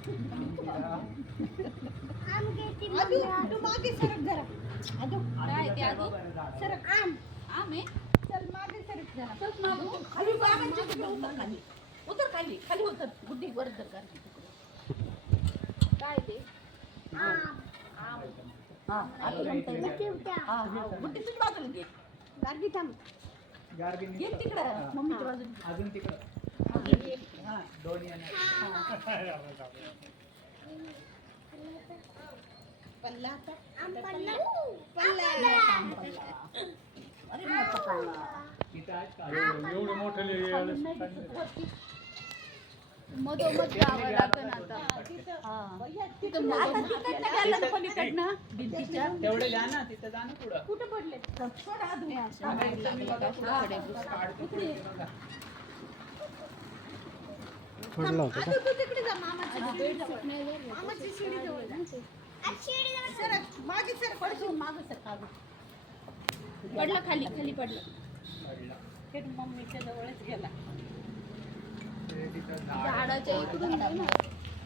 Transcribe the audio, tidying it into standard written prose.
तू मागे सरक जरा. काय ते आदू सरक. आम आहे. चल मागे सरक जरा. खाली बाबांच्या तिकडे उतर खाली. उतर खाली खाली उतर. गुड्डी वर उतर खाली. काय ते आम. हा आता जमतंय ना. हा गुड्डी तुझी बाजूला घे. गार्गी थांब. गार्गी घे तिकडे मम्मीच्या बाजूला. अजून तिकडे. हा दोन येणार. पल्ला आम पल्ला. पल्ला आम पल्ला. अरे मोठा पल्ला. इथं आज काय एवढं मोठं लिहिलं. मधोमध जावं लागतं ना आता. तिथं पलीकडनं भिंतीच्या तेवढे जा ना. तिथं जा ना पुढं. कुठं पडले सोडा आधू. पडला होता का? तू तिकडे जा. मामाची शिडी जवळ जा. सरक मागे सर. पडशील मागे सर. पडला खाली खाली पडला. थेट मम्मीच्या जवळच गेला. झाडाच्या इकडून